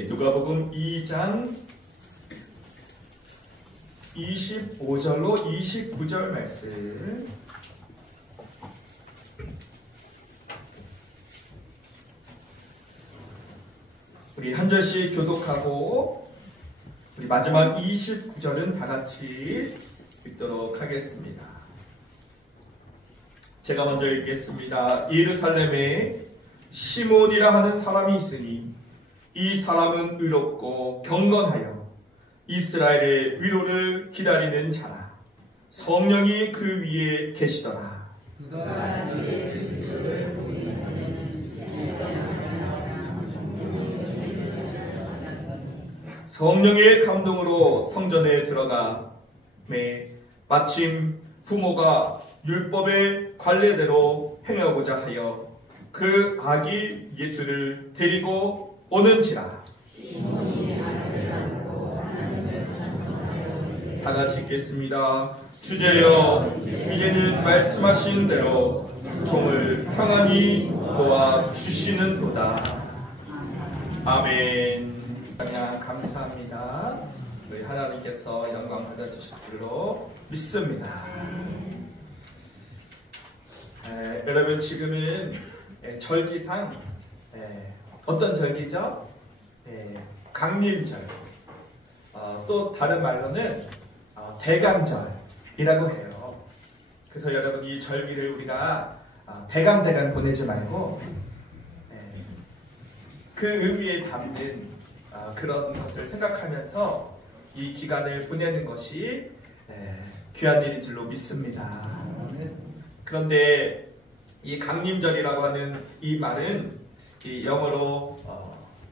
누가복음 2장 25절로 29절 말씀. 우리 한 절씩 교독하고 우리 마지막 29절은 다 같이 읽도록 하겠습니다. 제가 먼저 읽겠습니다. 예루살렘에 시몬이라 하는 사람이 있으니 이 사람은 의롭고 경건하여 이스라엘의 위로를 기다리는 자라. 성령이 그 위에 계시더라. 성령의 감동으로 성전에 들어가매 마침 부모가 율법의 관례대로 행하고자 하여 그 아기 예수를 데리고 오는지라. 다 같이 읽겠습니다. 주제여, 이제는 말씀하신 대로 종을 평안히 도와주시는도다. 아멘. 감사합니다. 우리 하나님께서 영광 받아주실 줄로 믿습니다. 여러분, 지금은 절기상 어떤 절기죠? 강림절, 또 다른 말로는 대강절이라고 해요. 그래서 여러분, 이 절기를 우리가 대강 보내지 말고 그 의미에 담긴 그런 것을 생각하면서 이 기간을 보내는 것이 귀한 일인 줄로 믿습니다. 그런데 이 강림절이라고 하는 이 말은 이 영어로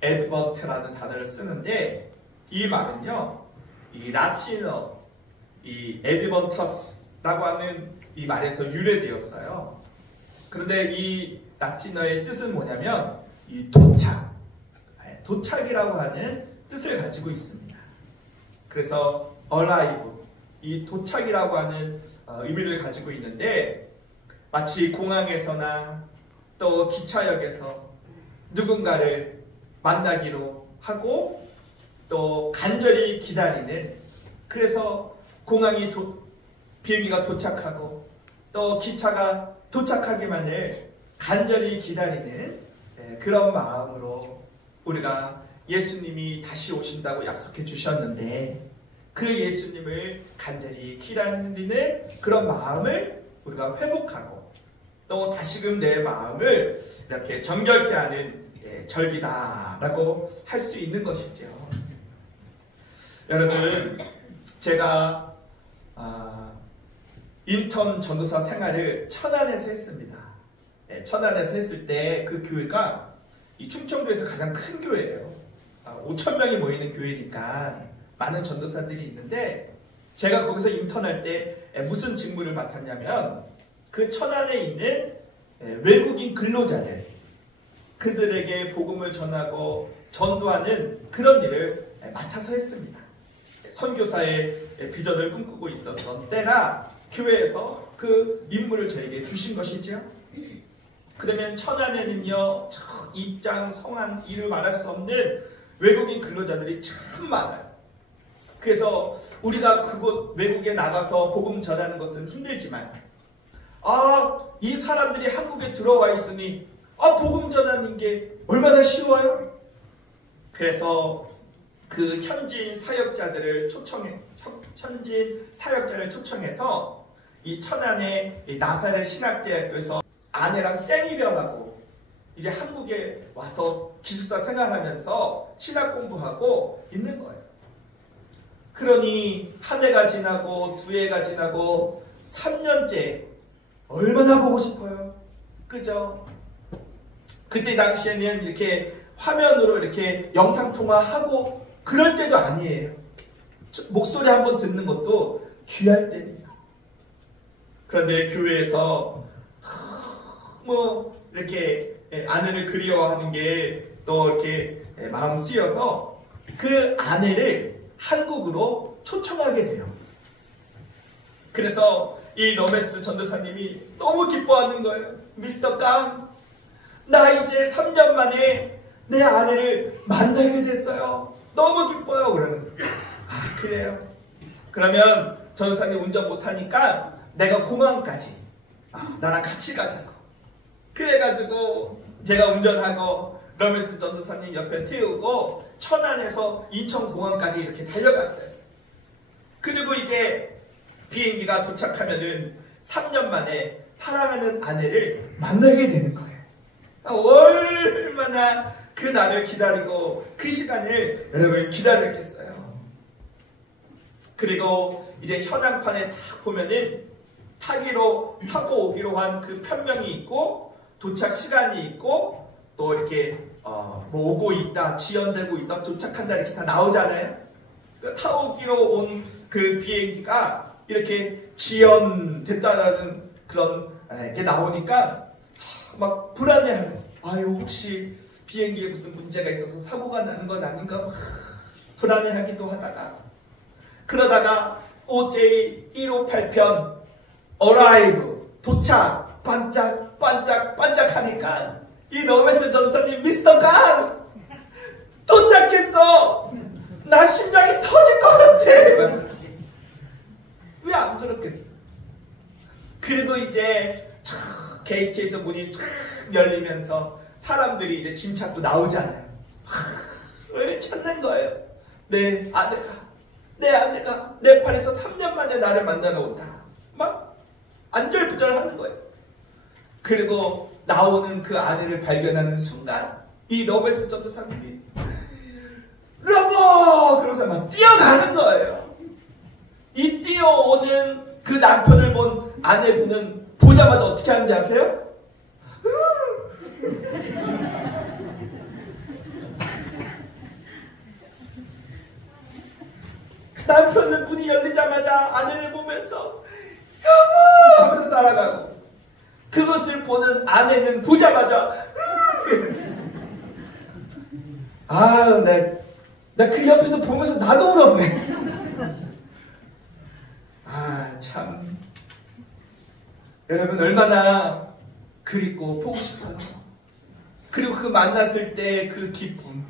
advent라는 단어를 쓰는데, 이 말은요, 이 라틴어 이 adventus라고 하는 이 말에서 유래되었어요. 그런데 이 라틴어의 뜻은 뭐냐면 이 도착이라고 하는 뜻을 가지고 있습니다. 그래서 arrive, 이 도착이라고 하는 의미를 가지고 있는데, 마치 공항에서나 또 기차역에서 누군가를 만나기로 하고 또 간절히 기다리는, 그래서 공항이 비행기가 도착하고 또 기차가 도착하기만을 간절히 기다리는 그런 마음으로 우리가 예수님이 다시 오신다고 약속해 주셨는데, 그 예수님을 간절히 기다리는 그런 마음을 우리가 회복하고 또 다시금 내 마음을 이렇게 정결케 하는 절기다라고 할 수 있는 것이죠. 여러분, 제가 인턴 전도사 생활을 천안에서 했습니다. 천안에서 했을 때 그 교회가 이 충청도에서 가장 큰 교회예요. 5,000명이 모이는 교회니까 많은 전도사들이 있는데, 제가 거기서 인턴할 때 무슨 직무를 맡았냐면 그 천안에 있는 외국인 근로자들, 그들에게 복음을 전하고 전도하는 그런 일을 맡아서 했습니다. 선교사의 비전을 꿈꾸고 있었던 때라 교회에서 그 임무를 저에게 주신 것이죠. 그러면 천안에는요, 입장, 성함, 이를 말할 수 없는 외국인 근로자들이 참 많아요. 그래서 우리가 그곳 외국에 나가서 복음 전하는 것은 힘들지만, 이 사람들이 한국에 들어와 있으니 복음 전하는 게 얼마나 쉬워요? 그래서 그 현지인 사역자를 초청해서 이 천안의 나사렛 신학대학교에서 아내랑 생이별하고 이제 한국에 와서 기숙사 생활하면서 신학 공부하고 있는 거예요. 그러니 한 해가 지나고 두 해가 지나고 3년째 얼마나 보고 싶어요. 그죠? 그때 당시에는 이렇게 화면으로 이렇게 영상통화하고 그럴 때도 아니에요. 목소리 한번 듣는 것도 귀할 때입니다. 그런데 교회에서 이렇게 아내를 그리워하는 게 또 이렇게 마음 쓰여서 그 아내를 한국으로 초청하게 돼요. 그래서 이 로메스 전도사님이 너무 기뻐하는 거예요. 미스터 깡, 나 이제 3년 만에 내 아내를 만나게 됐어요. 너무 기뻐요. 그러는 거예요. 아, 그래요? 그러면 전도사님 운전 못하니까 내가 공항까지 나랑 같이 가자고. 그래가지고 제가 운전하고 러면서 전도사님 옆에 태우고 천안에서 인천공항까지 이렇게 달려갔어요. 그리고 이제 비행기가 도착하면은 3년 만에 사랑하는 아내를 만나게 되는 거예요. 얼마나 그 날을 기다리고 그 시간을 여러분 기다렸겠어요. 그리고 이제 현황판에 딱 보면은 타고 오기로 한 그 편명이 있고 도착 시간이 있고 또 이렇게 뭐 오고 있다, 지연되고 있다, 도착한다 이렇게 다 나오잖아요. 타고 오기로 온 그 비행기가 이렇게 지연됐다라는 그런 게 나오니까 막 불안해하는. 아유, 혹시 비행기에 무슨 문제가 있어서 사고가 나는 건 아닌가 막 불안해하기도 하다가 그러다가 OJ 1588편 어라이브 도착 반짝하니까 이 러메스 전도사님 미스터 강 도착했어. 나 심장이 터질 것 같아. 왜 안 그렇겠어? 그리고 이제 게이트에서 문이 쫙 열리면서 사람들이 이제 짐 찾고 나오잖아요. 왜 찾는 거예요? 내 아내가 네팔에서 3년 만에 나를 만나러 온다. 막 안절부절하는 거예요. 그리고 나오는 그 아내를 발견하는 순간 이 러베스 전도사님이 러버! 그러면서 막 뛰어가는 거예요. 이 뛰어오는 그 남편을 본 아내분은 보자마자 어떻게 하는지 아세요? 남편은 문이 열리자마자 아내를 보면서 여보! 하면서 따라가고 그것을 보는 아내는 보자마자 아유, 나 그 옆에서 보면서 나도 울었네. 아, 참. 여러분 얼마나 그립고 보고 싶어요. 그리고 그 만났을 때 그 기쁨.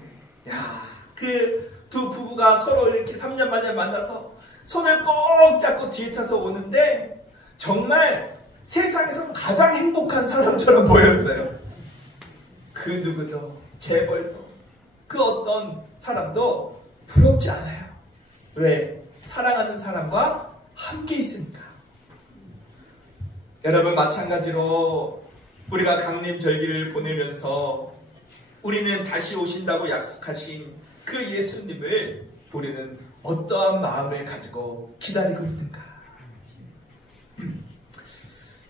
야, 그 두 부부가 서로 이렇게 3년 만에 만나서 손을 꼭 잡고 뒤에 타서 오는데 정말 세상에서 가장 행복한 사람처럼 보였어요. 그 누구도 재벌도 그 어떤 사람도 부럽지 않아요. 왜? 사랑하는 사람과 함께 있으니까. 여러분 마찬가지로 우리가 강림절기를 보내면서 우리는 다시 오신다고 약속하신 그 예수님을 우리는 어떠한 마음을 가지고 기다리고 있는가.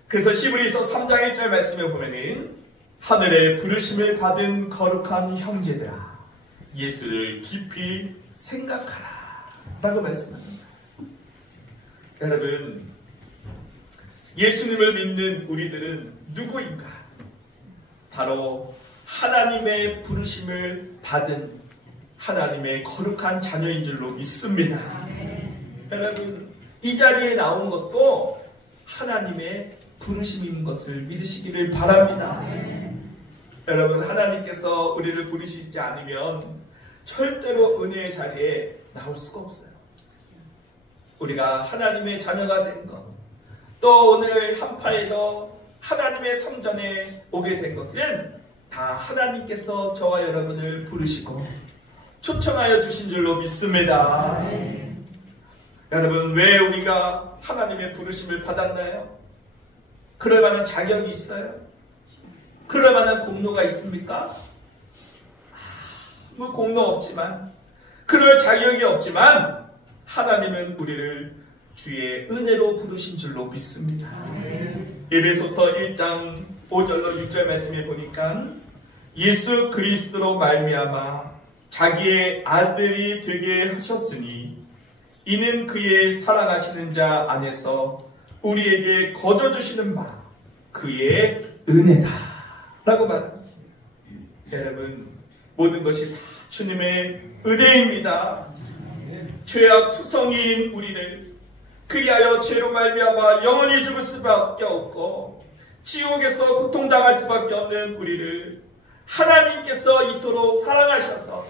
그래서 히브리서 3장 1절 말씀에 보면은 하늘의 부르심을 받은 거룩한 형제들아 예수를 깊이 생각하라 라고 말씀합니다. 여러분 예수님을 믿는 우리들은 누구인가? 바로 하나님의 부르심을 받은 하나님의 거룩한 자녀인 줄로 믿습니다. 여러분 이 자리에 나온 것도 하나님의 부르심인 것을 믿으시기를 바랍니다. 여러분 하나님께서 우리를 부르시지 않으면 절대로 은혜의 자리에 나올 수가 없어요. 우리가 하나님의 자녀가 된 것, 또 오늘 한파에도 하나님의 성전에 오게 된 것은 다 하나님께서 저와 여러분을 부르시고 초청하여 주신 줄로 믿습니다. 여러분 왜 우리가 하나님의 부르심을 받았나요? 그럴 만한 자격이 있어요? 그럴 만한 공로가 있습니까? 뭐 공로 없지만 그럴 자격이 없지만 하나님은 우리를 주의 은혜로 부르신 줄로 믿습니다. 에베소서 1장 5절로 6절 말씀에 보니까 예수 그리스도로 말미암아 자기의 아들이 되게 하셨으니 이는 그의 사랑하시는 자 안에서 우리에게 거저 주시는 바 그의 은혜다 라고 말합니다. 여러분 모든 것이 다 주님의 은혜입니다. 죄악 투성이인 우리를 그리하여 죄로 말미암아 영원히 죽을 수밖에 없고 지옥에서 고통당할 수밖에 없는 우리를 하나님께서 이토록 사랑하셔서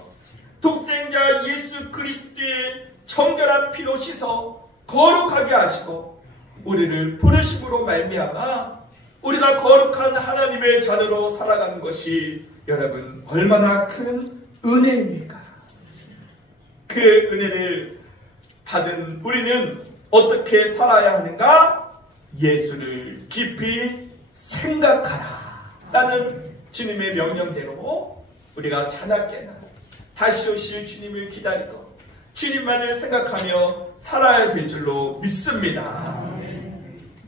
독생자 예수 그리스도의 정결한 피로 씻어 거룩하게 하시고 우리를 부르심으로 말미암아 우리가 거룩한 하나님의 자녀로 살아가는 것이 여러분 얼마나 큰 은혜입니까? 그 은혜를 받은 우리는 어떻게 살아야 하는가? 예수를 깊이 생각하라 라는 주님의 명령대로 우리가 자나깨나 다시 오실 주님을 기다리고 주님만을 생각하며 살아야 될 줄로 믿습니다.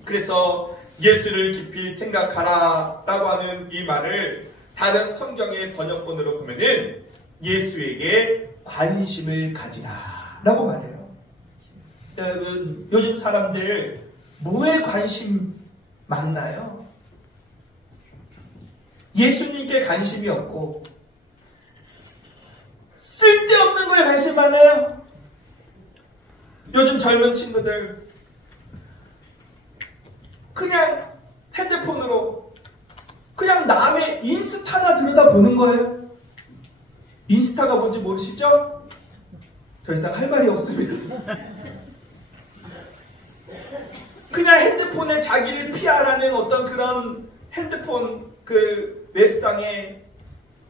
그래서 예수를 깊이 생각하라 라고 하는 이 말을 다른 성경의 번역본으로 보면은 예수에게 관심을 가지라 라고 말해요. 여러분 요즘 사람들 뭐에 관심 많나요? 예수님께 관심이 없고 쓸데없는 거에 관심 많아요. 요즘 젊은 친구들 그냥 핸드폰으로 그냥 남의 인스타나 들여다보는 거예요. 인스타가 뭔지 모르시죠? 더 이상 할 말이 없습니다. 그냥 핸드폰에 자기를 PR하는 어떤 그런 핸드폰 그 웹상에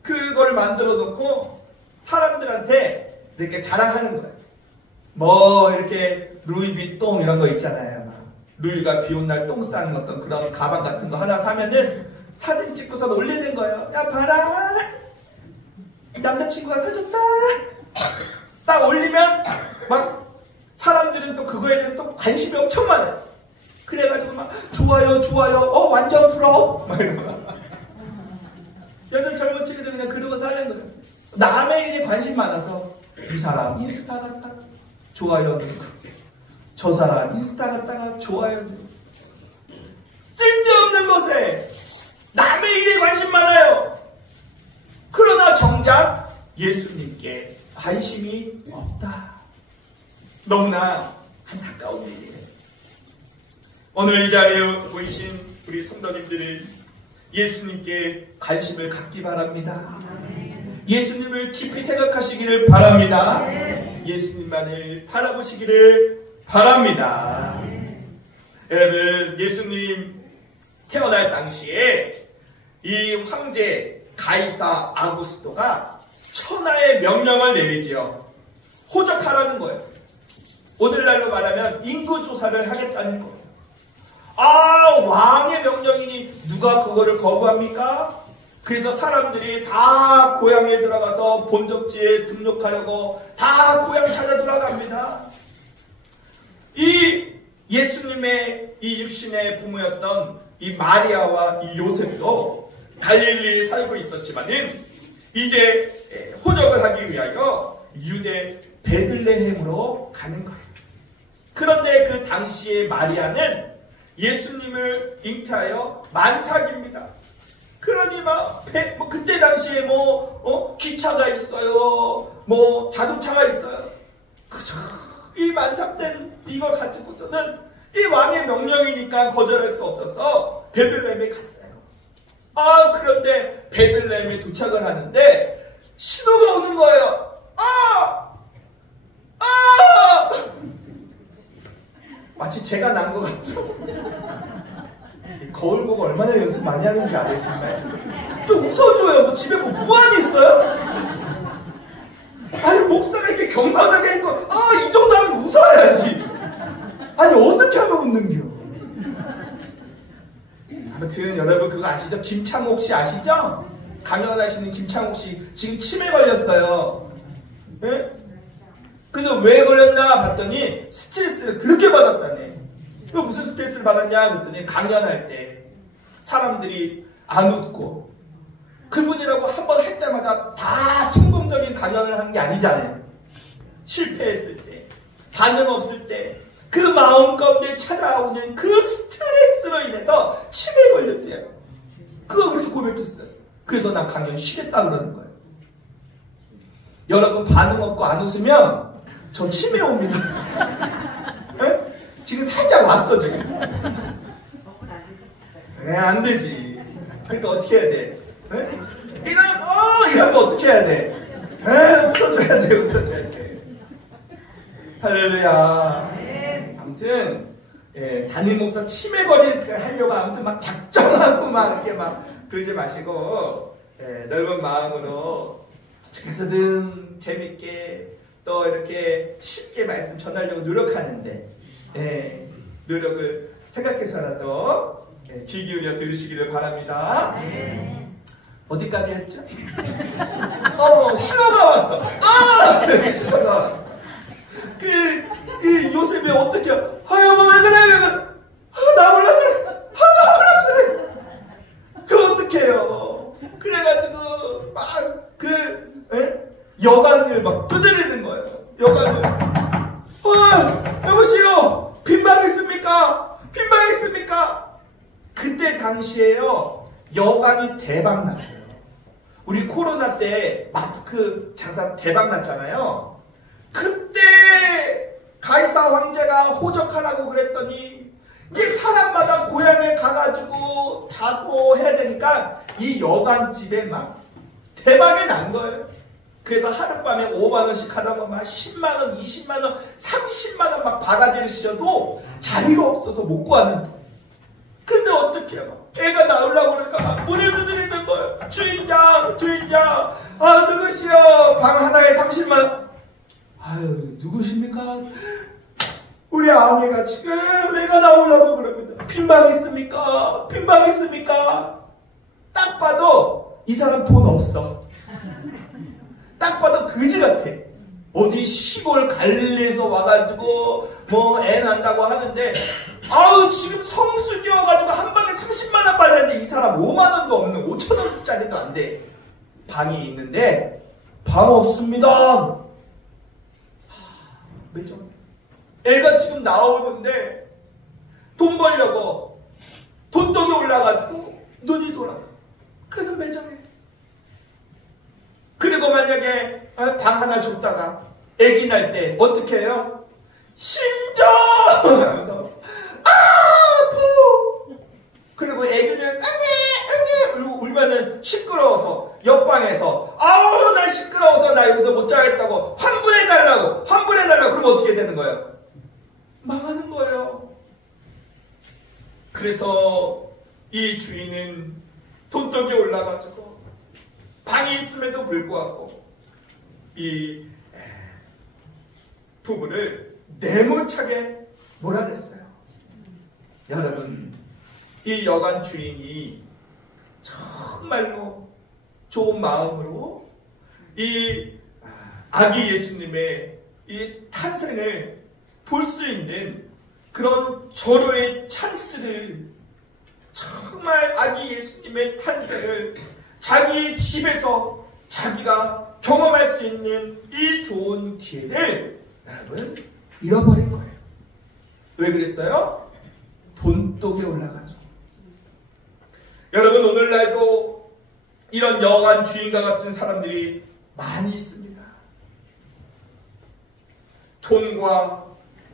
그걸 만들어 놓고 사람들한테 이렇게 자랑하는 거예요. 뭐 이렇게 루이비통 이런 거 있잖아요. 루이가 비 온 날 똥 싸는 어떤 그런 가방 같은 거 하나 사면은 사진 찍고서 올리는 거예요. 야 봐라 남자친구가 사줬다. 딱 올리면 막 사람들은 또 그거에 대해서 또 관심이 엄청 많아요. 그래가지고 막 좋아요 좋아요 완전 프로 막 이러고 요즘 젊은 친구들 그냥 그러고 사는 거예요. 남의 일에 관심 많아서 이 사람 인스타 갔다가 좋아요 누르고 저 사람 인스타 갔다가 좋아요 누르고 쓸데없는 것에 남의 일에 관심 많아요. 그러나 정작 예수님께 관심이 없다. 너무나 안타까운 일이에요. 오늘 이 자리에 모이신 우리 성도님들은 예수님께 관심을 갖기 바랍니다. 예수님을 깊이 생각하시기를 바랍니다. 예수님만을 바라보시기를 바랍니다. 여러분 예수님 태어날 당시에 이 황제 가이사 아구스토가 천하의 명령을 내리지요. 호적하라는 거예요. 오늘날로 말하면 인구조사를 하겠다는 거예요. 아 왕의 명령이니 누가 그거를 거부합니까? 그래서 사람들이 다 고향에 들어가서 본적지에 등록하려고 다 고향 찾아 돌아갑니다. 이 예수님의 이 육신의 부모였던 이 마리아와 이 요셉도 갈릴리에 살고 있었지만은 이제 호적을 하기 위하여 유대 베들레헴으로 가는 거예요. 그런데 그 당시에 마리아는 예수님을 잉태하여 만삭입니다. 그러니 막 그때 당시에 기차가 있어요, 자동차가 있어요. 그저 이 만삭된 이걸 가지고서는 이 왕의 명령이니까 거절할 수 없어서 베들레헴에 갔어요. 그런데 베들레헴에 도착을 하는데 신호가 오는 거예요. 마치 제가 난 것 같죠? 거울 보고 얼마나 연습 많이 하는지 알아요, 정말. 좀 웃어줘요. 집에 무한이 있어요? 아니, 목사가 이렇게 경건하게 했고, 이 정도 하면 웃어야지. 아니, 어떻게 하면 웃는겨? 아무튼, 여러분, 그거 아시죠? 김창옥 씨 아시죠? 강연하시는 김창옥 씨, 지금 치매 걸렸어요. 네? 그래서 왜 걸렸나 봤더니 스트레스를 그렇게 받았다네. 무슨 스트레스를 받았냐 그랬더니 강연할 때 사람들이 안 웃고 그분이라고 한 번 할 때마다 다 성공적인 강연을 하는 게 아니잖아요. 실패했을 때, 반응 없을 때 그 마음 가운데 찾아오는 그 스트레스로 인해서 치매에 걸렸대요. 그거 그렇게 고백했어요. 그래서 나 강연 쉬겠다 그러는 거예요. 여러분 반응 없고 안 웃으면 저 치매 옵니다. 네? 지금 살짝 왔어 지금. 안 되지. 그러니까 어떻게 해야 돼? 네? 이러면 어떻게 해야 돼? 웃어줘야 돼, 웃어줘야 돼. 할렐루야. 아무튼 담임 목사 치매 걸이를 하려고 아무튼 막 작정하고 막 이렇게 막 그러지 마시고 넓은 마음으로 어떻게 해서든 재밌게 또 이렇게 쉽게 말씀 전하려고 노력하는데 노력을 생각해서라도 귀 기울여 들으시기를 바랍니다. 어디까지 했죠? 신호가 왔어. 신호가 왔어. 요셉이 어떻게 여보 왜 그래 나올라 그래. 어떡해요. 그래가지고 막 여관을 막 두드리는 거예요. 여관을. 여보시오, 빈방 있습니까? 그때 당시에요, 여관이 대박 났어요. 우리 코로나 때 마스크 장사 대박 났잖아요. 그때 가이사 황제가 호적하라고 그랬더니 이게 사람마다 고향에 가가지고 자고 해야 되니까 이 여관집에 막 대박이 난 거예요. 그래서 하룻밤에 5만원씩 하다 보면 10만원, 20만원, 30만원 막 바가지를 씌워도 자리가 없어서 못 구하는. 근데 어떻게 해요? 애가 나오려고 그러니까 문을 두드리는 거예요. 주인장, 누구시여? 방 하나에 30만원. 누구십니까? 우리 아내가 지금 애가 나오려고 그럽니다. 빈방 있습니까? 딱 봐도 이 사람 돈 없어. 딱 봐도 거지 같아. 어디 시골 갈릴리에서 와가지고 뭐 애 난다고 하는데 지금 성수기여가지고 한 방에 30만원 받았는데 이 사람 5만원도 없는 5천원짜리도 안 돼. 방이 있는데 방 없습니다. 매정. 애가 지금 나오는데 돈 벌려고 돈독이 올라가지고 눈이 돌아가. 그래서 매정해. 그리고 만약에 방 하나 줬다가 애기 날 때 어떻게 해요? 심정! 하면서 아프! 그리고 애기는 안돼 울면은 시끄러워서 옆방에서 나 시끄러워서 나 여기서 못 자겠다고 환불해달라고 그러면 어떻게 되는 거예요? 망하는 거예요. 그래서 이 주인은 돈독이 올라가지고 방이 있음에도 불구하고 이 부부를 내몰차게 몰아냈어요. 여러분, 이 여관 주인이 정말로 좋은 마음으로 이 아기 예수님의 이 탄생을 볼 수 있는 그런 절호의 찬스를, 정말 아기 예수님의 탄생을 자기 집에서 자기가 경험할 수 있는 이 좋은 기회를 여러분 잃어버린 거예요. 왜 그랬어요? 돈독에 올라가죠. 여러분, 오늘날도 이런 여관 주인과 같은 사람들이 많이 있습니다. 돈과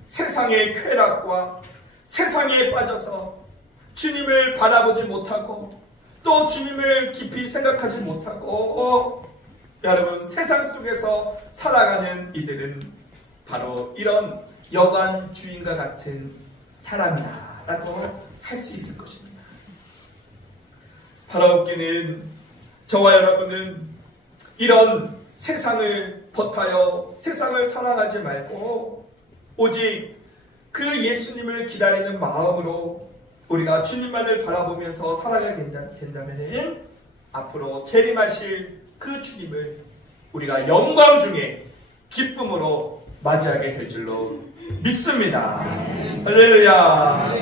세상의 쾌락과 세상에 빠져서 주님을 바라보지 못하고 또 주님을 깊이 생각하지 못하고 여러분, 세상 속에서 살아가는 이들은 바로 이런 여관 주인과 같은 사람이다라고 할 수 있을 것입니다. 바라옵기는 저와 여러분은 이런 세상을 버타여 세상을 사랑하지 말고 오직 그 예수님을 기다리는 마음으로 우리가 주님만을 바라보면서 살아가게 된다면 앞으로 재림하실 그 주님을 우리가 영광 중에 기쁨으로 맞이하게 될 줄로 믿습니다. 할렐루야.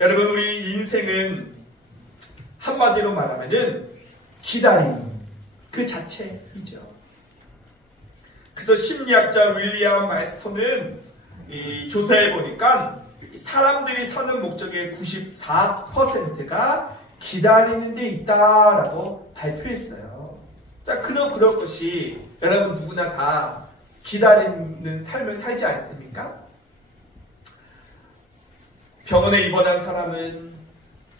여러분, 우리 인생은 한마디로 말하면 기다림 그 자체이죠. 그래서 심리학자 윌리엄 말스톤은 이 조사해 보니까 사람들이 사는 목적의 94%가 기다리는 데 있다라고 발표했어요. 자, 그럴 것이 여러분 누구나 다 기다리는 삶을 살지 않습니까? 병원에 입원한 사람은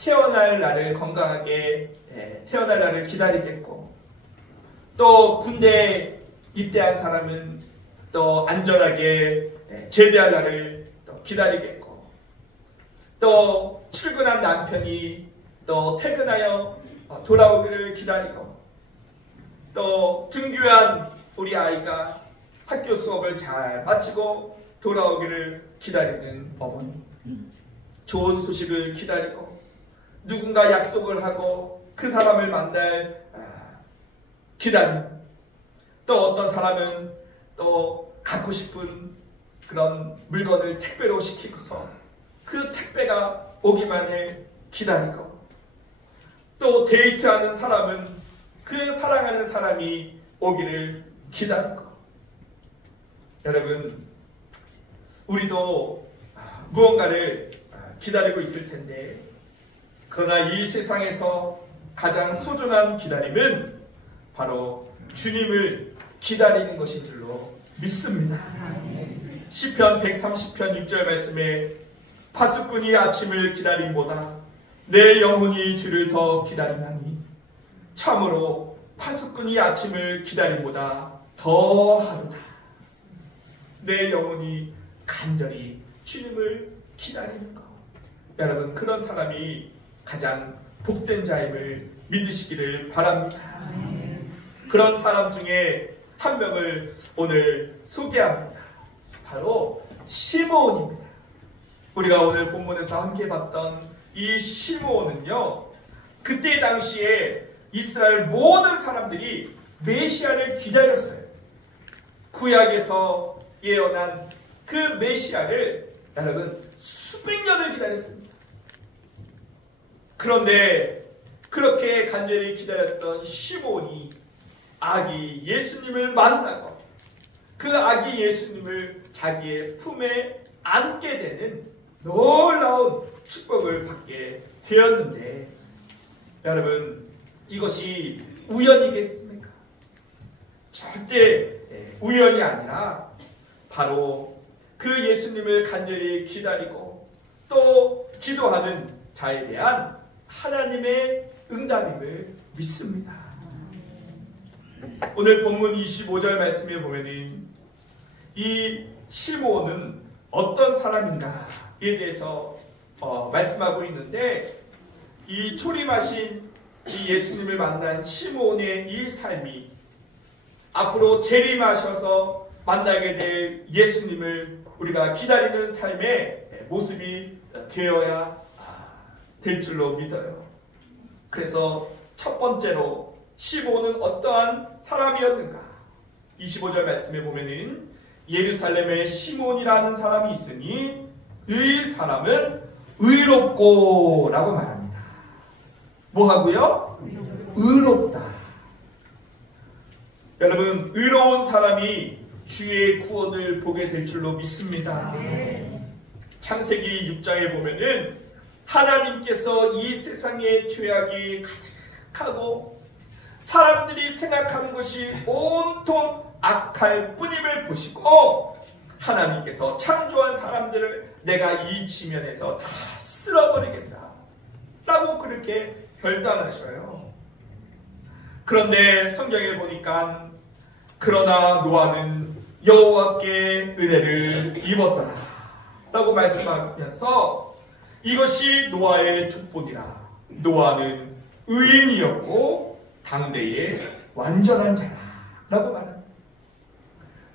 태어날 날을 건강하게 태어날 날을 기다리겠고, 또 군대에 입대한 사람은 또 안전하게 제대할 날을 또 기다리겠고, 또 출근한 남편이 또 퇴근하여 돌아오기를 기다리고, 또 등교한 우리 아이가 학교 수업을 잘 마치고 돌아오기를 기다리는 어머니, 좋은 소식을 기다리고 누군가 약속을 하고 그 사람을 만날 기다리는, 또 어떤 사람은 또 갖고 싶은 그런 물건을 택배로 시키고서 그 택배가 오기만 해 기다리고, 또 데이트하는 사람은 그 사랑하는 사람이 오기를 기다리고. 여러분, 우리도 무언가를 기다리고 있을 텐데, 그러나 이 세상에서 가장 소중한 기다림은 바로 주님을 기다리는 것인 줄로 믿습니다. 시편 130편 6절 말씀에 파수꾼이 아침을 기다림보다 내 영혼이 주를 더 기다리나니 참으로 파수꾼이 아침을 기다림보다 더하도다. 내 영혼이 간절히 주님을 기다리는 것. 여러분, 그런 사람이 가장 복된 자임을 믿으시기를 바랍니다. 그런 사람 중에 한 명을 오늘 소개합니다. 바로 시므온입니다. 우리가 오늘 본문에서 함께 봤던 이 시므온은요, 그때 당시에 이스라엘 모든 사람들이 메시아를 기다렸어요. 구약에서 예언한 그 메시아를 여러분 수백 년을 기다렸습니다. 그런데 그렇게 간절히 기다렸던 시므온이 아기 예수님을 만나고 그 아기 예수님을 자기의 품에 안게 되는 놀라운 축복을 받게 되었는데, 여러분, 이것이 우연이겠습니까? 절대 우연이 아니라 바로 그 예수님을 간절히 기다리고 또 기도하는 자에 대한 하나님의 응답임을 믿습니다. 오늘 본문 25절 말씀에 보면은 이 시므온은 어떤 사람인가에 대해서 말씀하고 있는데, 이 초림하신 이 예수님을 만난 시므온의 이 삶이 앞으로 재림하셔서 만나게 될 예수님을 우리가 기다리는 삶의 모습이 되어야 될 줄로 믿어요. 그래서 첫 번째로 시므온은 어떠한 사람이었는가? 25절 말씀에 보면은 예루살렘에 시므온이라는 사람이 있으니 이 사람은 의롭고 라고 말합니다. 뭐 하고요? 의롭다. 여러분, 의로운 사람이 주의 구원을 보게 될 줄로 믿습니다. 창세기 6장에 보면은 하나님께서 이 세상에 죄악이 가득하고 사람들이 생각하는 것이 온통 악할 뿐임을 보시고 하나님께서 창조한 사람들을 내가 이 지면에서 다 쓸어버리겠다 라고 그렇게 결단하셔요. 그런데 성경에 보니까 그러나 노아는 여호와께 은혜를 입었더라 라고 말씀하면서 이것이 노아의 축복이라. 노아는 의인이었고 당대의 완전한 자라 라고 말합니다.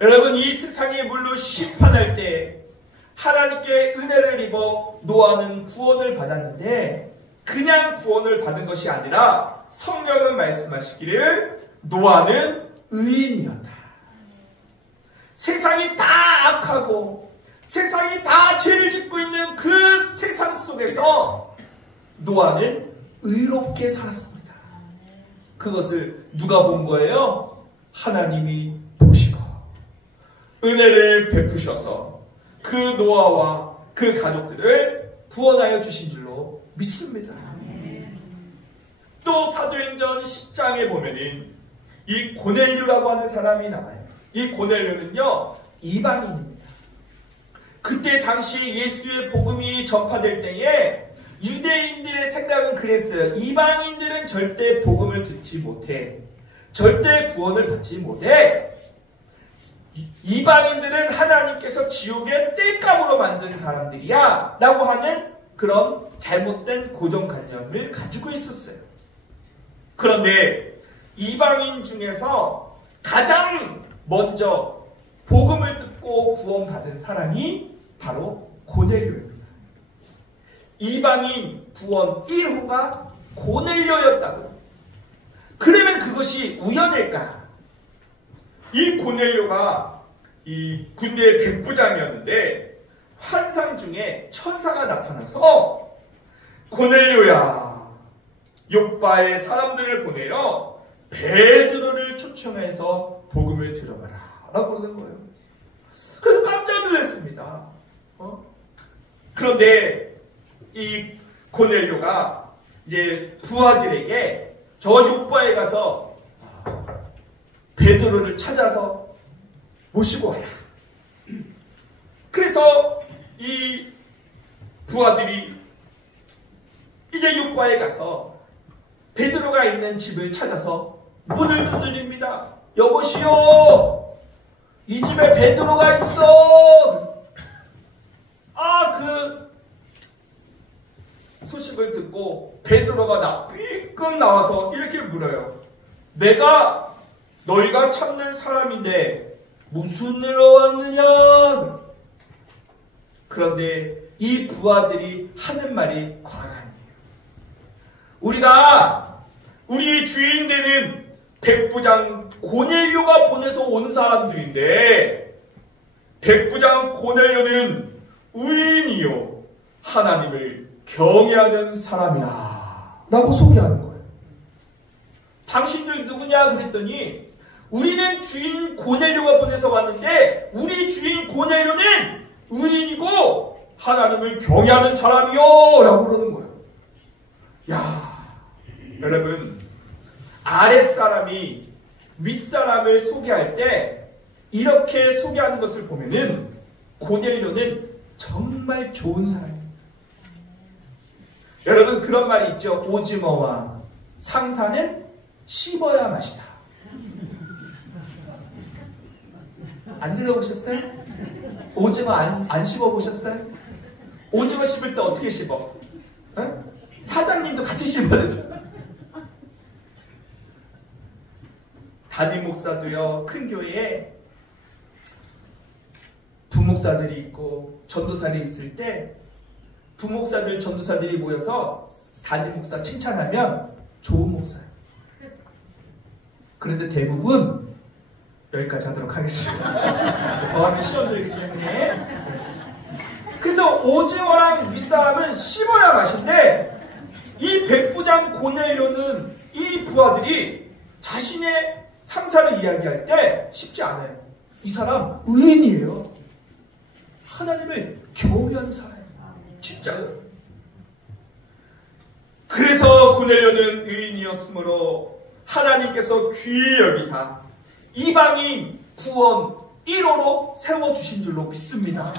여러분, 이 세상의 물로 심판할 때 하나님께 은혜를 입어 노아는 구원을 받았는데, 그냥 구원을 받은 것이 아니라 성경은 말씀하시기를 노아는 의인이었다. 세상이 다 악하고 세상이 다 죄를 짓고 있는 그 세상 속에서 노아는 의롭게 살았습니다. 그것을 누가 본 거예요? 하나님이 보시고 은혜를 베푸셔서 그 노아와 그 가족들을 구원하여 주신 줄로 믿습니다. 또 사도행전 10장에 보면은 이 고넬료라고 하는 사람이 나와요. 이 고넬료는요, 이방인입니다. 그때 당시 예수의 복음이 전파될 때에 유대인들의 생각은 그랬어요. 이방인들은 절대 복음을 듣지 못해. 절대 구원을 받지 못해. 이방인들은 하나님께서 지옥의 땔감으로 만든 사람들이야 라고 하는 그런 잘못된 고정관념을 가지고 있었어요. 그런데 이방인 중에서 가장 먼저 복음을 듣고 구원받은 사람이 바로 고넬료입니다. 이방인 구원 1호가 고넬료였다고. 그러면 그것이 우연일까? 이 고넬료가 이 군대의 백부장이었는데 환상 중에 천사가 나타나서 고넬료야, 요빠에 사람들을 보내어 베드로를 초청해서 복음을 들어봐라 라고 그러는 거예요. 그래서 깜짝 놀랐습니다. 그런데 이 고넬료가 이제 부하들에게 저 요빠에 가서 베드로를 찾아서 모시고 와라. 그래서 이 부하들이 이제 요빠에 가서 베드로가 있는 집을 찾아서 문을 두드립니다. 여보시오, 이 집에 베드로가 있어. 그 소식을 듣고 베드로가 삐끔 나와서 이렇게 물어요. 내가 너희가 찾는 사람인데 무슨 일로 왔느냐? 그런데 이 부하들이 하는 말이 과감해요. 우리 주인 되는 백부장 고넬료가 보내서 온 사람들인데 백부장 고넬료는 의인이요 하나님을 경외하는 사람이라 라고 소개하는 거예요. 당신들 누구냐 그랬더니 우리는 주인 고넬료가 보내서 왔는데 우리 주인 고넬료는 의인이고 하나님을 경외하는 사람이요 라고 그러는 거예요. 야, 여러분, 아랫사람이 윗사람을 소개할 때 이렇게 소개하는 것을 보면은 고넬료는 정말 좋은 사람입니다. 여러분, 그런 말이 있죠. 오징어와 상사는 씹어야 맛이다. 안 들어보셨어요? 오징어 안 씹어보셨어요? 오징어 씹을 때 어떻게 씹어? 어? 사장님도 같이 씹어야 돼. 담임 목사도요, 큰 교회에 부목사들이 있고 전도사들이 있을 때 부목사들, 전도사들이 모여서 담임 목사 칭찬하면 좋은 목사예요. 그런데 대부분 여기까지 하도록 하겠습니다. 더 하면 시험 들기 때문에. 그래서 오징어랑 윗사람은 씹어야 맛인데 이 백부장 고넬료는 이 부하들이 자신의 상사를 이야기할 때 쉽지 않아요. 이 사람 의인이에요. 하나님을 경외하는 사람이에요. 진짜요. 그래서 고넬료는 의인이었으므로 하나님께서 귀히 여기사 이방인 구원 1호로 세워주신 줄로 믿습니다.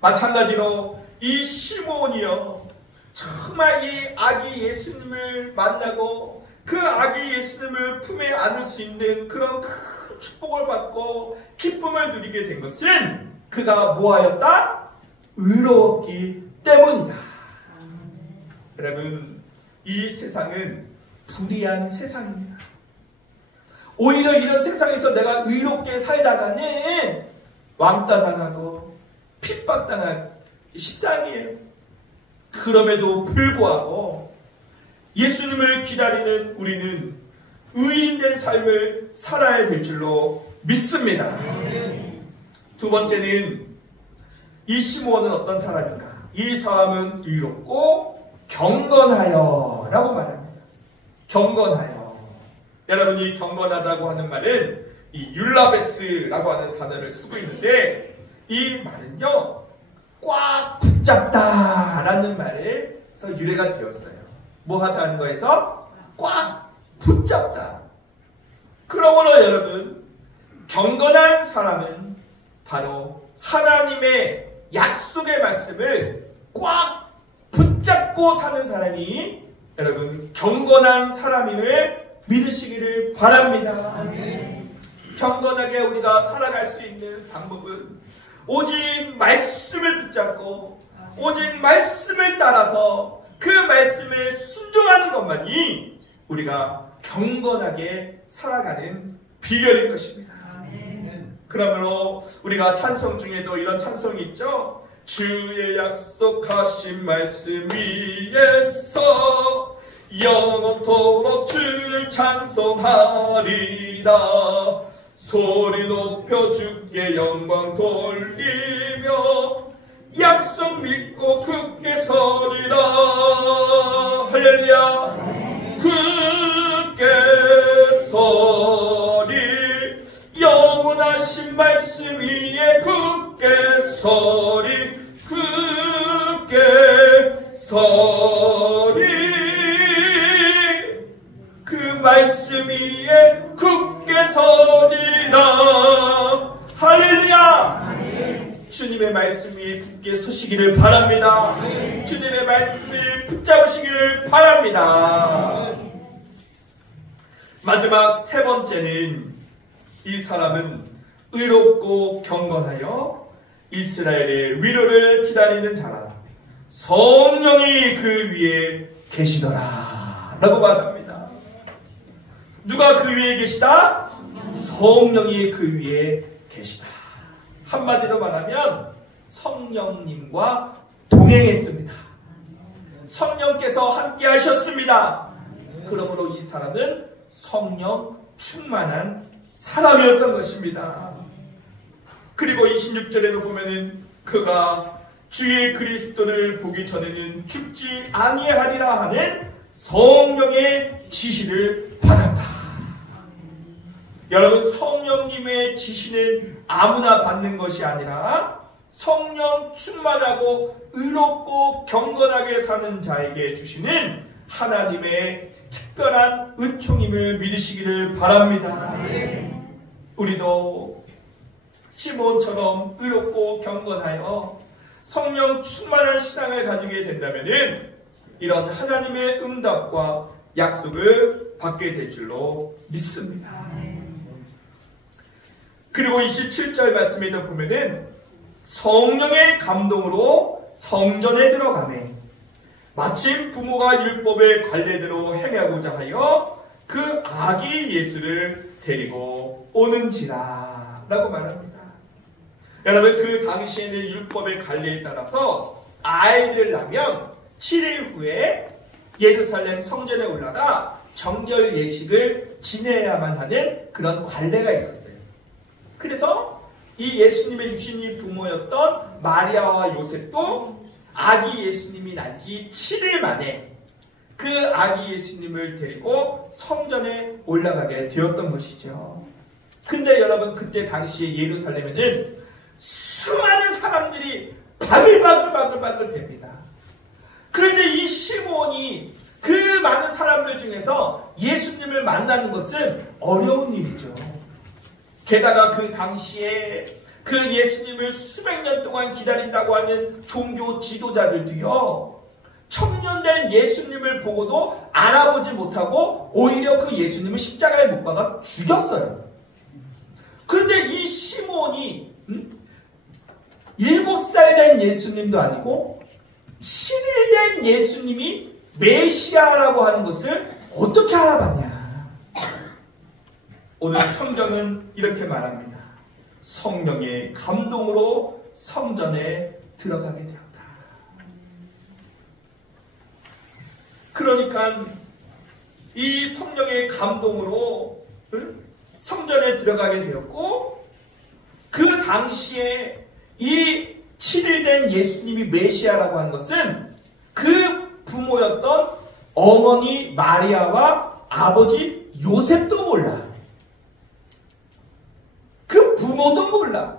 마찬가지로 이 시몬이요, 정말 이 아기 예수님을 만나고 그 아기 예수님을 품에 안을 수 있는 그런 큰 축복을 받고 기쁨을 누리게 된 것은 그가 뭐하였다? 의로웠기 때문이다. 여러분, 이 세상은 불의한 세상입니다. 오히려 이런 세상에서 내가 의롭게 살다가는 왕따 당하고 핍박당한 식상이에요. 그럼에도 불구하고 예수님을 기다리는 우리는 의인된 삶을 살아야 될 줄로 믿습니다. 두 번째는 이 시므온은 어떤 사람인가? 이 사람은 의롭고 경건하여 라고 말합니다. 경건하여. 여러분이 경건하다고 하는 말은 이 율라베스라고 하는 단어를 쓰고 있는데 이 말은요, 꽉 붙잡다 라는 말에서 유래가 되었어요. 뭐 하다는 거에서 꽉 붙잡다. 그러므로 여러분, 경건한 사람은 바로 하나님의 약속의 말씀을 꽉 붙잡다 붙잡고 사는 사람이 여러분 경건한 사람임을 믿으시기를 바랍니다. 경건하게 우리가 살아갈 수 있는 방법은 오직 말씀을 붙잡고 오직 말씀을 따라서 그 말씀에 순종하는 것만이 우리가 경건하게 살아가는 비결일 것입니다. 그러므로 우리가 찬송 중에도 이런 찬송이 있죠. 주의 약속하신 말씀 위에서 영원토록 주를 찬송하리라. 소리 높여 주께 영광 돌리며 약속 믿고 굳게 서리라. 할렐루야. 굳게 서리. 영원하신 말씀 위에 굳게 서리. 굳게 서리. 그 말씀 위에 굳게 서리라. 할렐루야. 주님의 말씀 위에 굳게 서시기를 바랍니다. 주님의 말씀을 붙잡으시기를 바랍니다. 마지막 세 번째는 이 사람은 의롭고 경건하여 이스라엘의 위로를 기다리는 자라. 성령이 그 위에 계시더라 라고 말합니다. 누가 그 위에 계시다? 성령이 그 위에 계시다. 한마디로 말하면 성령님과 동행했습니다. 성령께서 함께 하셨습니다. 그러므로 이 사람은 성령 충만한 사람이었던 것입니다. 그리고 26절에도 보면은 그가 주의 그리스도를 보기 전에는 죽지 아니하리라 하는 성령의 지시를 받았다. 여러분, 성령님의 지시는 아무나 받는 것이 아니라 성령 충만하고 의롭고 경건하게 사는 자에게 주시는 하나님의 특별한 은총임을 믿으시기를 바랍니다. 우리도 시몬처럼 의롭고 경건하여 성령 충만한 신앙을 가지게 된다면 이런 하나님의 응답과 약속을 받게 될 줄로 믿습니다. 그리고 27절 말씀에도 보면은 성령의 감동으로 성전에 들어가매 마침 부모가 율법의 관례대로 행하고자 하여 그 아기 예수를 데리고 오는지라 라고 말합니다. 여러분, 그 당시에는 율법의 관례에 따라서 아이를 낳으면 7일 후에 예루살렘 성전에 올라가 정결 예식을 지내야만 하는 그런 관례가 있었어요. 그래서 이 예수님의 유신이 부모였던 마리아와 요셉도 아기 예수님이 난 지 7일 만에 그 아기 예수님을 데리고 성전에 올라가게 되었던 것이죠. 근데 여러분, 그때 당시에 예루살렘에는 수많은 사람들이 바글바글 됩니다. 그런데 이 시몬이 그 많은 사람들 중에서 예수님을 만나는 것은 어려운 일이죠. 게다가 그 당시에 그 예수님을 수백 년 동안 기다린다고 하는 종교 지도자들도요, 청년된 예수님을 보고도 알아보지 못하고 오히려 그 예수님을 십자가에 못 박아 죽였어요. 그런데 이 시몬이 7살 된 예수님도 아니고 7일 된 예수님이 메시아라고 하는 것을 어떻게 알아봤냐? 오늘 성경은 이렇게 말합니다. 성령의 감동으로 성전에 들어가게 되었다. 그러니까 이 성령의 감동으로 성전에 들어가게 되었고, 그 당시에 이 7일 된 예수님이 메시아라고 하는 것은 그 부모였던 어머니 마리아와 아버지 요셉도 몰라. 그 부모도 몰라.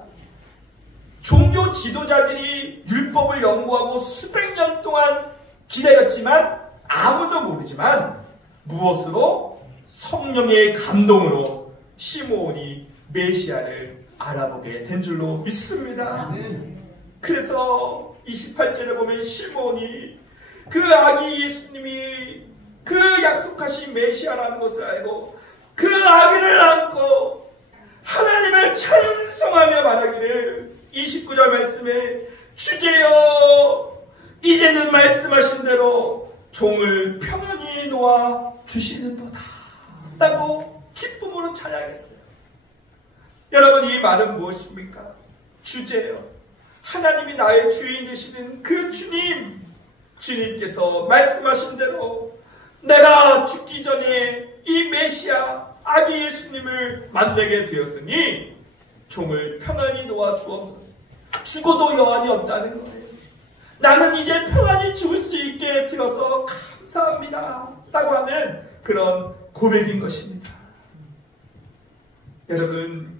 종교 지도자들이 율법을 연구하고 수백 년 동안 기다렸지만 아무도 모르지만 무엇으로? 성령의 감동으로 시므온이 메시아를 알아보게 된 줄로 믿습니다. 그래서 28절에 보면 시므온이 그 아기 예수님이 그 약속하신 메시아라는 것을 알고 그 아기를 안고 하나님을 찬송하며 말하기를 29절 말씀에 주제여 이제는 말씀하신 대로 종을 평안히 놓아 주시는도다 라고 기쁨으로 찬양했어요. 여러분, 이 말은 무엇입니까? 주제여, 하나님이 나의 주인 되시는 그 주님께서 말씀하신 대로 내가 죽기 전에 이 메시아 아기 예수님을 만나게 되었으니 종을 평안히 놓아 주옵소서. 죽어도 여한이 없다는 거예요. 나는 이제 평안히 죽을 수 있게 되어서 감사합니다 라고 하는 그런 고백인 것입니다. 여러분,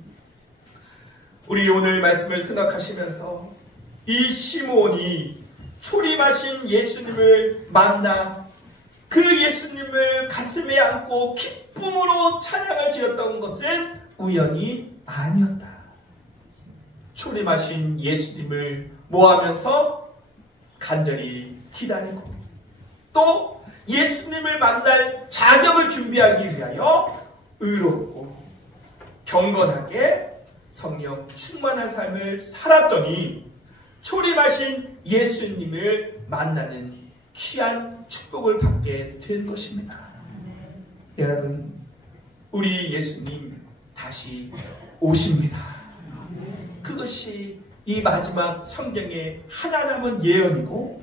우리 오늘 말씀을 생각하시면서 이 시므온이 초림하신 예수님을 만나 그 예수님을 가슴에 안고 기쁨으로 찬양을 지었던 것은 우연이 아니었다. 초림하신 예수님을 모하면서 간절히 기다리고 또 예수님을 만날 자격을 준비하기 위하여 의롭고 경건하게 성령 충만한 삶을 살았더니 초림하신 예수님을 만나는 귀한 축복을 받게 된 것입니다. 여러분, 우리 예수님 다시 오십니다. 그것이 이 마지막 성경의 하나 남은 예언이고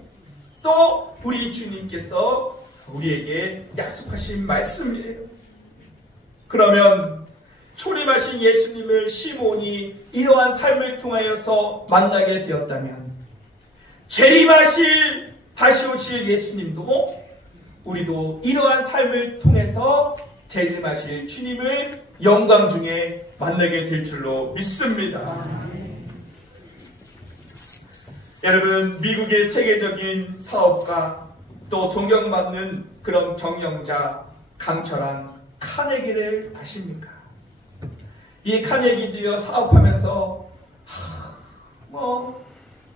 또 우리 주님께서 우리에게 약속하신 말씀이에요. 그러면 초림하신 예수님을 시므온이 이러한 삶을 통하여서 만나게 되었다면 재림하실 다시 오실 예수님도 우리도 이러한 삶을 통해서 재림하실 주님을 영광 중에 만나게 될 줄로 믿습니다. 여러분, 미국의 세계적인 사업가 또 존경받는 그런 경영자 강철한 카네기를 아십니까? 이 카네기도요, 사업하면서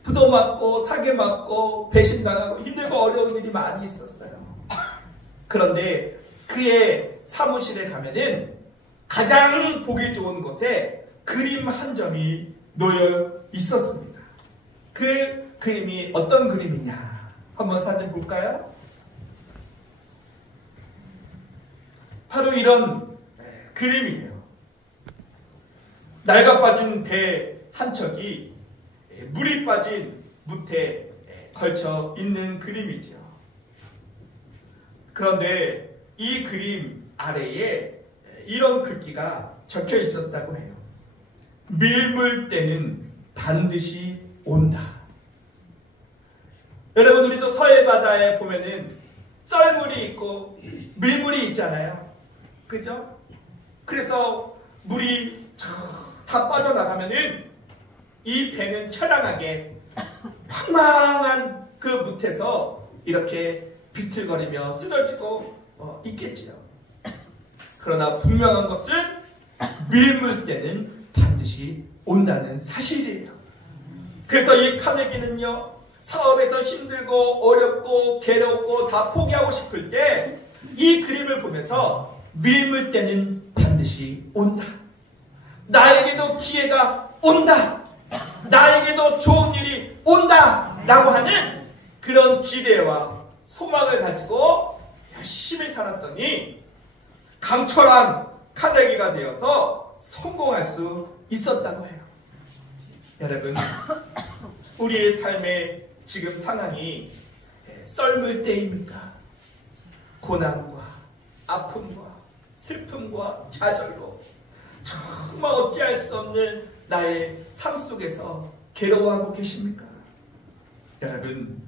부도 맞고 사기 맞고 배신당하고 힘들고 어려운 일이 많이 있었어요. 그런데 그의 사무실에 가면은 가장 보기 좋은 곳에 그림 한 점이 놓여 있었습니다. 그 그림이 어떤 그림이냐? 한번 사진 볼까요? 바로 이런 그림이에요. 낡아빠진 배 한 척이 물이 빠진 뭇에 걸쳐 있는 그림이죠. 그런데 이 그림 아래에 이런 글귀가 적혀 있었다고 해요. 밀물 때는 반드시 온다. 여러분, 우리도 서해바다에 보면은 썰물이 있고 밀물이 있잖아요. 그죠? 그래서 물이 다 빠져나가면은 이 배는 처량하게 황망한 그 뭇에서 이렇게 비틀거리며 쓰러지고 있겠지요. 그러나 분명한 것은 밀물 때는 반드시 온다는 사실이에요. 그래서 이 카네기는요, 사업에서 힘들고 어렵고 괴롭고 다 포기하고 싶을 때 이 그림을 보면서 밀물 때는 반드시 온다. 나에게도 기회가 온다. 나에게도 좋은 일이 온다 라고 하는 그런 기대와 소망을 가지고 열심히 살았더니 강철한 카네기가 되어서 성공할 수 있었다고 해요. 여러분, 우리의 삶의 지금 상황이 썰물 때입니까? 고난과 아픔과 슬픔과 좌절로 정말 어찌할 수 없는 나의 삶 속에서 괴로워하고 계십니까? 여러분,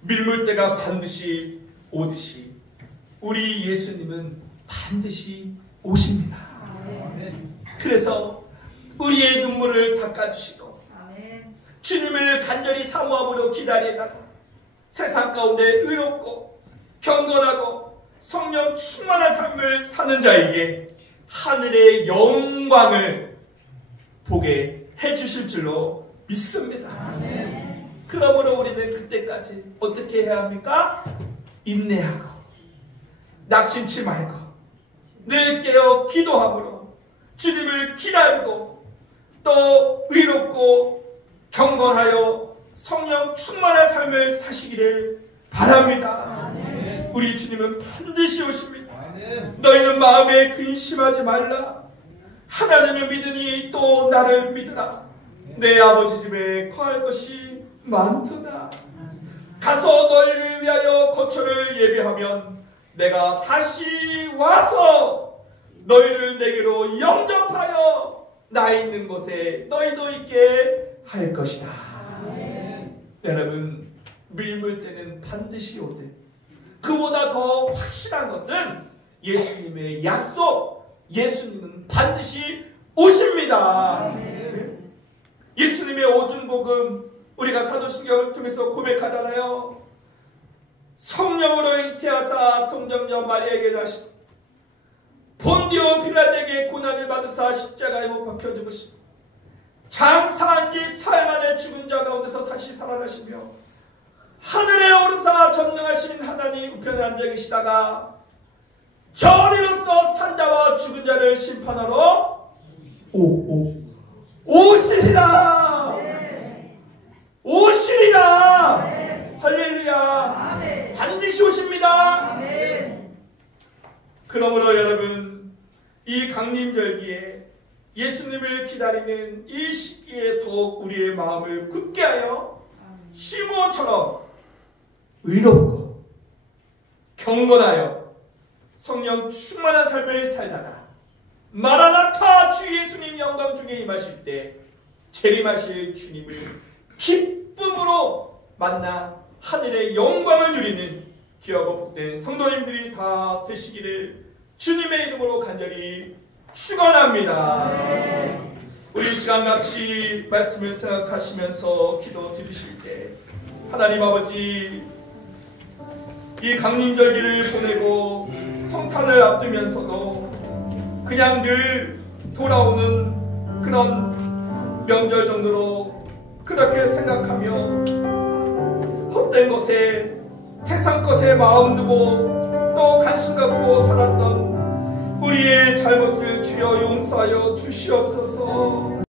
밀물때가 반드시 오듯이 우리 예수님은 반드시 오십니다. 그래서 우리의 눈물을 닦아주시고 주님을 간절히 사모함으로 기다리다가 세상 가운데 의롭고 경건하고 성령 충만한 삶을 사는 자에게 하늘의 영광을 보게 해주실 줄로 믿습니다. 그러므로 우리는 그때까지 어떻게 해야 합니까? 인내하고 낙심치 말고 늘 깨어 기도함으로 주님을 기다리고 또 의롭고 경건하여 성령 충만한 삶을 사시기를 바랍니다. 아멘. 우리 주님은 반드시 오십니다. 아멘. 너희는 마음에 근심하지 말라. 하나님을 믿으니 또 나를 믿으라. 내 아버지 집에 거할 것이 많도다. 가서 너희를 위하여 거처를 예비하면 내가 다시 와서 너희를 내게로 영접하여 나 있는 곳에 너희도 있게 할 것이다. 아멘. 여러분, 밀물 때는 반드시 오되 그보다 더 확실한 것은 예수님의 약속. 예수님은 반드시 오십니다. 아멘. 예수님의 오준복음 우리가 사도신경을 통해서 고백하잖아요. 성령으로 잉태하사 동정녀 마리아에게 나시고 본디오 빌라도에게 고난을 받으사 십자가에 못 박혀 죽으시고 장사한 지 사흘 만에 죽은 자 가운데서 다시 살아나시며 하늘에 오르사 전능하신 하나님 우편에 앉아 계시다가 저리로서 산자와 죽은 자를 심판하러 오시리라. 오시리라. 할렐루야. 반드시 오십니다. 그러므로 여러분, 이 강림절기에 예수님을 기다리는 이 시기에 더욱 우리의 마음을 굳게 하여 시므온처럼 의롭고 경건하여 성령 충만한 삶을 살다가 마라나타 주 예수님 영광 중에 임하실 때 재림하실 주님을 기쁨으로 만나 하늘의 영광을 누리는 귀하고 복된 성도님들이 다 되시기를 주님의 이름으로 간절히 축원합니다. 우리 시간 같이 말씀을 생각하시면서 기도 드리실 때 하나님 아버지, 이 강림절기를 보내고 성탄을 앞두면서도 그냥 늘 돌아오는 그런 명절 정도로 그렇게 생각하며 헛된 것에 세상 것에 마음 두고 또 관심 갖고 살았던 우리의 잘못을 주여 용서하여 주시옵소서.